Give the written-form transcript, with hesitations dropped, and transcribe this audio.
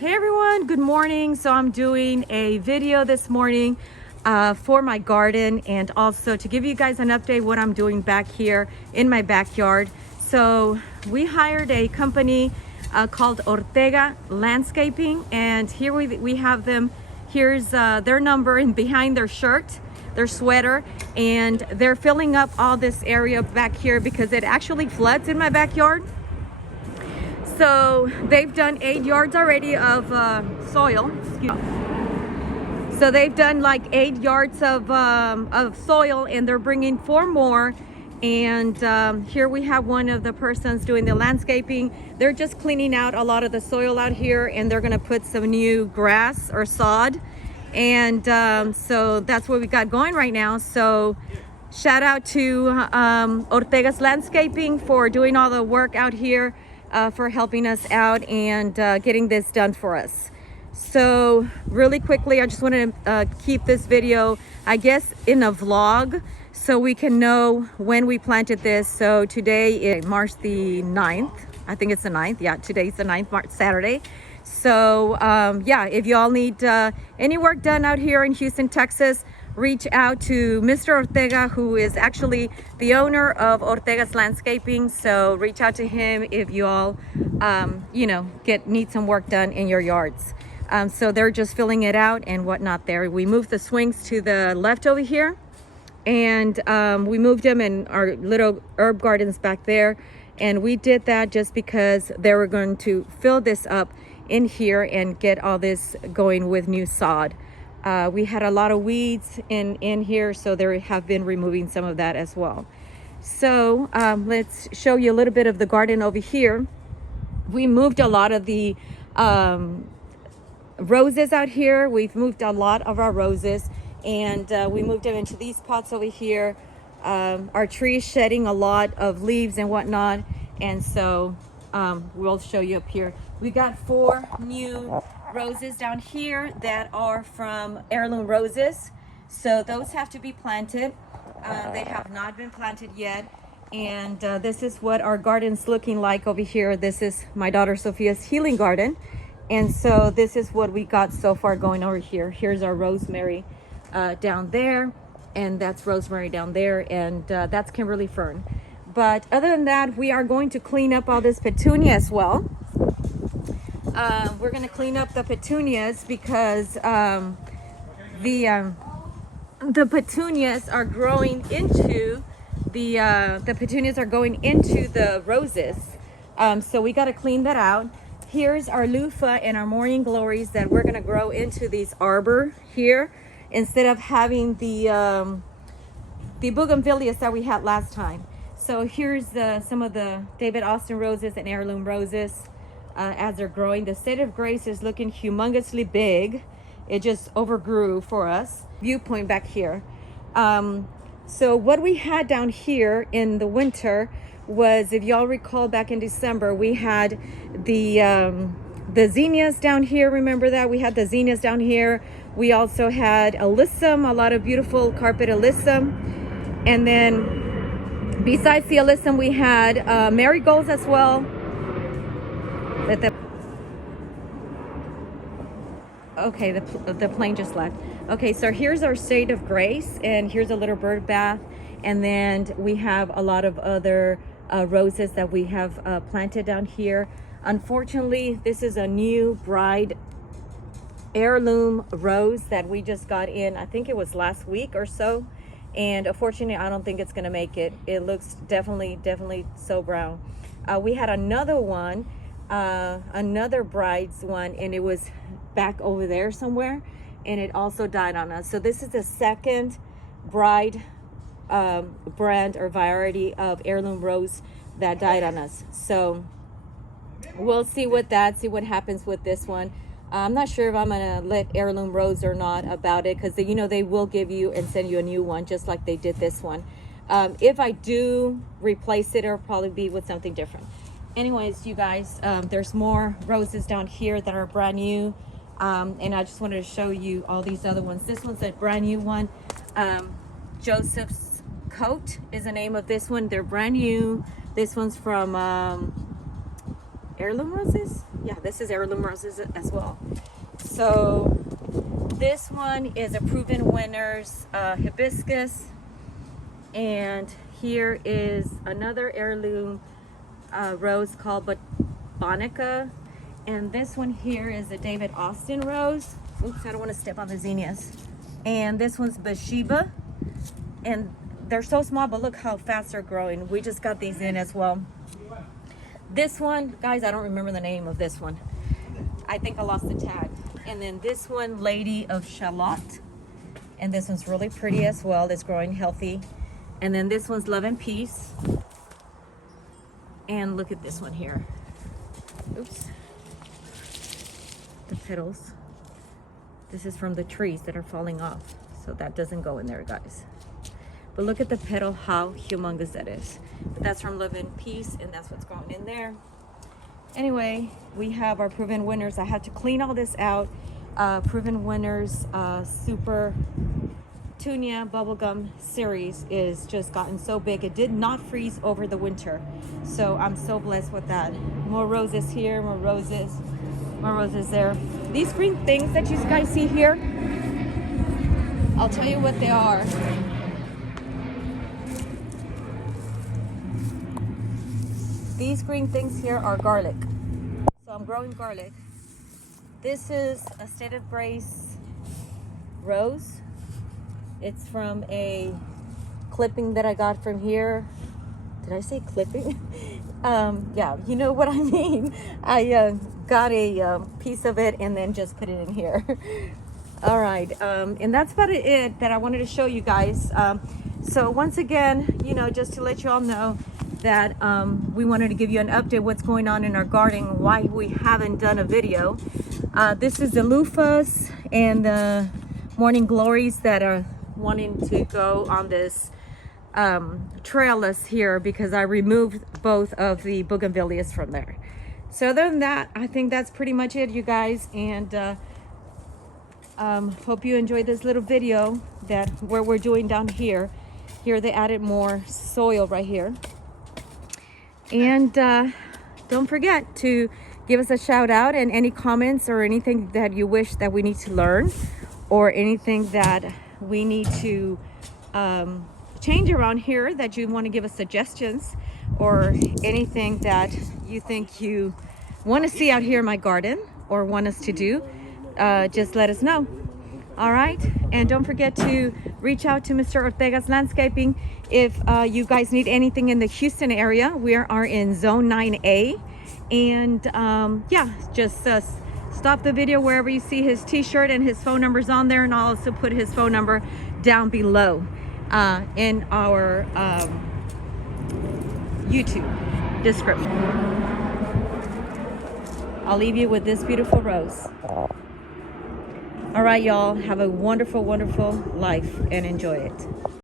Hey everyone, good morning. So I'm doing a video this morning for my garden and also to give you guys an update what I'm doing back here in my backyard. So we hired a company called Ortega Landscaping, and here we have them. Here's their number and behind their shirt, their sweater, and they're filling up all this area back here because it actually floods in my backyard. So they've done 8 yards already of soil. So they've done like 8 yards of soil, and they're bringing 4 more. And here we have one of the persons doing the landscaping. They're just cleaning out a lot of the soil out here, and they're gonna put some new grass or sod. And so that's what we got going right now. So shout out to Ortega's Landscaping for doing all the work out here. For helping us out and getting this done for us. So really quickly, I just wanted to keep this video, I guess, in a vlog so we can know when we planted this. So today is March the 9th. I think it's the 9th. Yeah, today's the 9th, March, Saturday. So yeah, if y'all need any work done out here in Houston, Texas, reach out to Mr. Ortega, who is actually the owner of Ortega's Landscaping. So reach out to him if you all, you know, need some work done in your yards. So they're just filling it out and whatnot there. We moved the swings to the left over here, and we moved them in our little herb gardens back there. And we did that just because they were going to fill this up in here and get all this going with new sod. We had a lot of weeds in here, so they have been removing some of that as well. So let's show you a little bit of the garden over here. We moved a lot of the roses out here. We've moved a lot of our roses, and we moved them into these pots over here. Our tree is shedding a lot of leaves and whatnot, and so we'll show you up here. We got 4 new roses down here that are from heirloom roses, so those have to be planted. They have not been planted yet, and this is what our garden's looking like over here. This is my daughter Sophia's healing garden, and so this is what we got so far going over here. Here's our rosemary down there, and that's rosemary down there, and that's Kimberly fern. But other than that, we are going to clean up all this petunia as well. We're going to clean up the petunias because the petunias are growing into the petunias are going into the roses. So we got to clean that out. Here's our loofah and our morning glories that we're going to grow into these arbor here instead of having the bougainvilleas that we had last time. So here's some of the David Austin roses and heirloom roses. As they're growing. The State of Grace is looking humongously big. It just overgrew for us. Viewpoint back here. So what we had down here in the winter was, if y'all recall, back in December, we had the zinnias down here. Remember that? We had the zinnias down here. We also had alyssum, a lot of beautiful carpet alyssum. And then besides the alyssum, we had marigolds as well. Okay, the plane just left. Okay, so here's our State of Grace, and here's a little bird bath, and then we have a lot of other roses that we have planted down here. Unfortunately, this is a new bride heirloom rose that we just got in. I think it was last week or so, and unfortunately, I don't think it's gonna make it. It looks definitely so brown. We had another one. Another bride's one, and it was back over there somewhere, and it also died on us. So this is the second bride brand or variety of heirloom rose that died on us. So we'll see what happens with this one. I'm not sure if I'm gonna let heirloom rose or not about it, because you know they will give you and send you a new one just like they did this one. If I do replace it, it'll probably be with something different. Anyways, you guys, there's more roses down here that are brand new, and I just wanted to show you all these other ones. This one's a brand new one. Joseph's Coat is the name of this one. They're brand new. This one's from heirloom roses. yeah, this is heirloom roses as well. So this one is a proven winner's hibiscus, and here is another heirloom rose called Botanica, and this one here is a David Austin rose. Oops, I don't want to step on the zinnias. And this one's Bathsheba, and they're so small, but look how fast they're growing. We just got these in as well. This one, guys, I don't remember the name of this one. I think I lost the tag. And then this one, Lady of Shalott, and this one's really pretty as well. It's growing healthy. And then this one's Love and Peace. And look at this one here. Oops. The petals. This is from the trees that are falling off, so that doesn't go in there, guys. But look at the petal, how humongous that is. But that's from Love and Peace, and that's what's going in there. Anyway, we have our proven winners. I had to clean all this out. Proven winners Super Tunia Bubblegum series is just gotten so big. It did not freeze over the winter, so I'm so blessed with that. More roses here, more roses there. These green things that you guys see here, I'll tell you what they are. These green things here are garlic. So I'm growing garlic. This is a State of Grace rose. It's from a clipping that I got from here. Did I say clipping? Yeah, you know what I mean. I got a piece of it and then just put it in here. All right, and that's about it that I wanted to show you guys. So once again, you know, just to let you all know that we wanted to give you an update what's going on in our garden, why we haven't done a video. This is the loofahs and the morning glories that are wanting to go on this trellis here, because I removed both of the bougainvilleas from there. So other than that, I think that's pretty much it, you guys, and hope you enjoyed this little video that where we're doing down here. Here they added more soil right here. And don't forget to give us a shout out, and any comments or anything that you wish that we need to learn, or anything that we need to change around here that you want to give us suggestions, or anything that you think you want to see out here in my garden or want us to do, just let us know. All right, and don't forget to reach out to Mr. Ortega's Landscaping if you guys need anything in the Houston area. We are in Zone 9A, and yeah, just stop the video wherever you see his t-shirt, and his phone number's on there, and I'll also put his phone number down below in our YouTube description. I'll leave you with this beautiful rose. All right, y'all, have a wonderful, wonderful life and enjoy it.